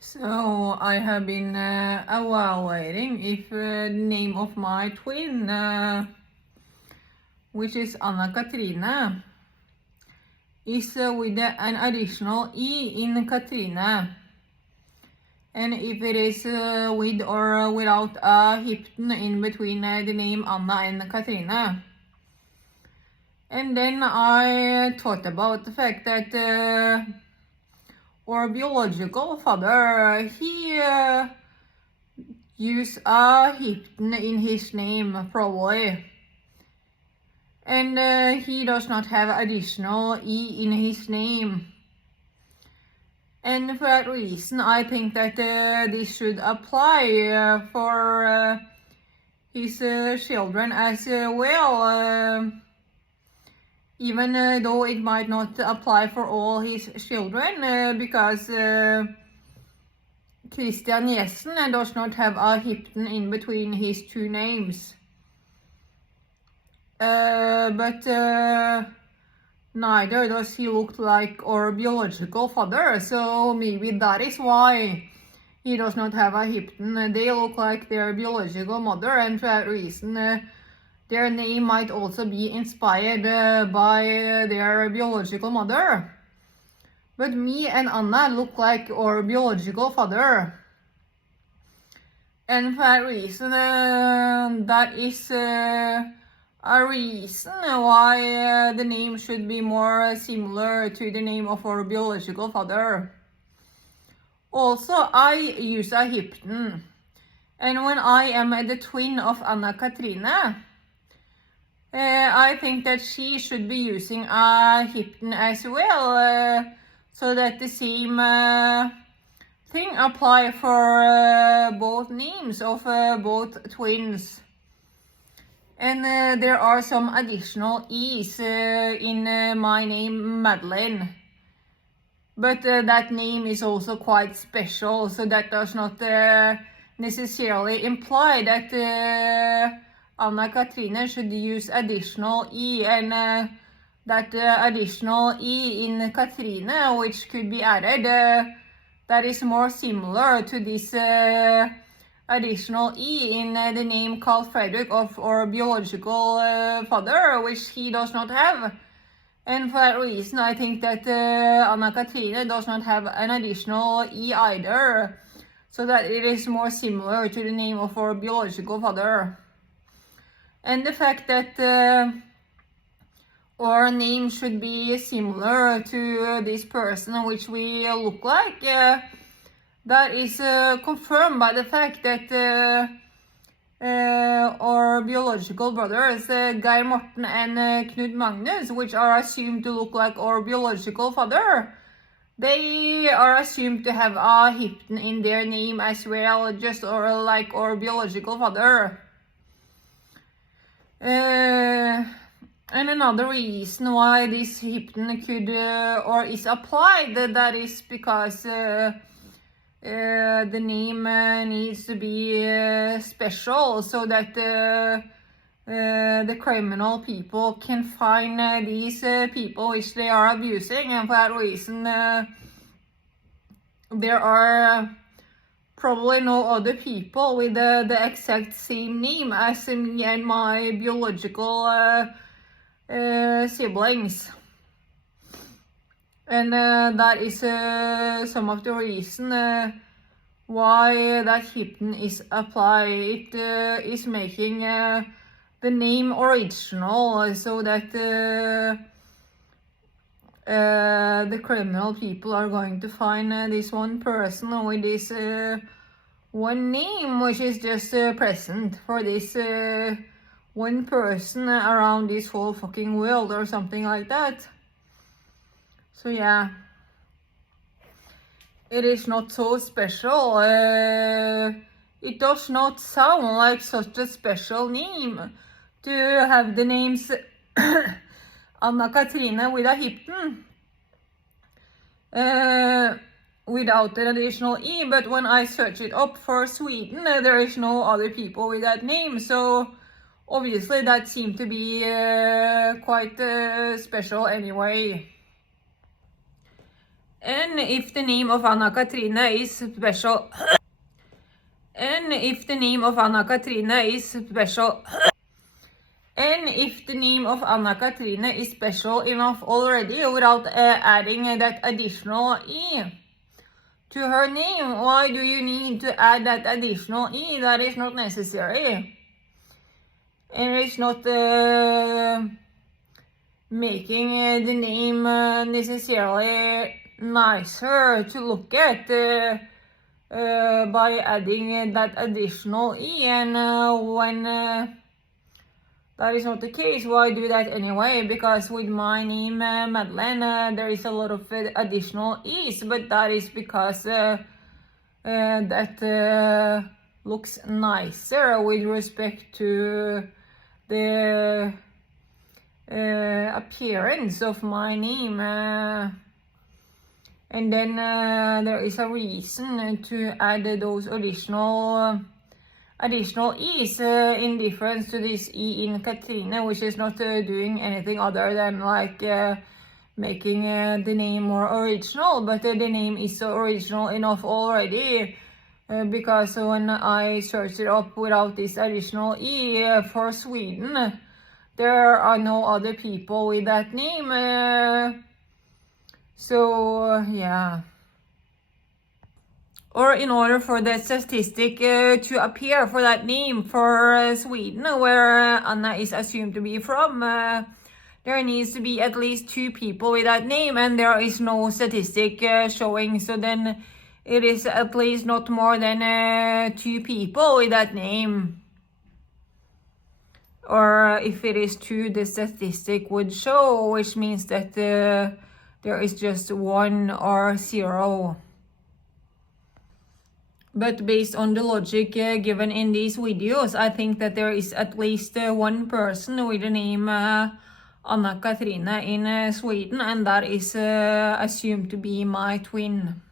So I have been evaluating if the name of my twin, which is Anna-Cathrine, is with an additional E in Katrine, and if it is with or without a hyphen in between the name Anna and Katrine. And then I thought about the fact that our biological father, he used a hyphen in his name, probably. And he does not have additional E in his name. And for that reason, I think that this should apply for his children as well. Even though it might not apply for all his children, because Christian Jessen does not have a hyphen in between his two names. But neither does he look like our biological father, so maybe that is why he does not have a hyphen. They look like their biological mother, and for that reason their name might also be inspired by their biological mother. But me and Anna look like our biological father. And for that reason, that is a reason why the name should be more similar to the name of our biological father. Also, I use a hyphen. And when I am the twin of Anna-Cathrine, I think that she should be using a hyphen as well, so that the same thing apply for both names of both twins. And there are some additional E's in my name, Madeleine. But that name is also quite special, so that does not necessarily imply that Anna-Cathrine should use additional E, and that additional E in Cathrine, which could be added, that is more similar to this additional E in the name Carl Frederick of our biological father, which he does not have. And for that reason, I think that Anna-Cathrine does not have an additional E either, so that it is more similar to the name of our biological father. And the fact that our name should be similar to this person which we look like, that is confirmed by the fact that our biological brothers, Geir Morten and Knut Magnus, which are assumed to look like our biological father, they are assumed to have a hyphen in their name as well, just like our biological father. And another reason why this hyphen could or is applied, that is because the name needs to be special, so that the criminal people can find these people which they are abusing, and for that reason there are probably no other people with the exact same name as me and my biological siblings. And that is some of the reason why that hyphen is applied. It is making the name original, so that the criminal people are going to find this one person with this one name, which is just present for this one person around this whole fucking world, or something like that. So yeah, it is not so special. It does not sound like such a special name to have the names Anna-Cathrine with a hyphen without an additional E, but when I search it up for Sweden, there is no other people with that name, so obviously that seemed to be quite special anyway. And if the name of Anna-Cathrine is special, and if the name of Anna-Cathrine is special, and if the name of Anna-Cathrine is special enough already without adding that additional E to her name, why do you need to add that additional E? That is not necessary. And it's not making the name necessarily nicer to look at by adding that additional E. And when that is not the case, why do that anyway? Because with my name, Madeleine, there is a lot of additional E's, but that is because that looks nicer with respect to the appearance of my name. And then there is a reason to add those additional E's in difference to this E in Cathrine, which is not doing anything other than like making the name more original, but the name is original enough already because when I searched it up without this additional E for Sweden, there are no other people with that name. So yeah. Or in order for the statistic to appear for that name for Sweden, where Anna is assumed to be from, there needs to be at least 2 people with that name, and there is no statistic showing. So then it is at least not more than 2 people with that name. Or if it is 2, the statistic would show, which means that there is just 1 or 0. But based on the logic given in these videos, I think that there is at least 1 person with the name Anna-Cathrine in Sweden, and that is assumed to be my twin.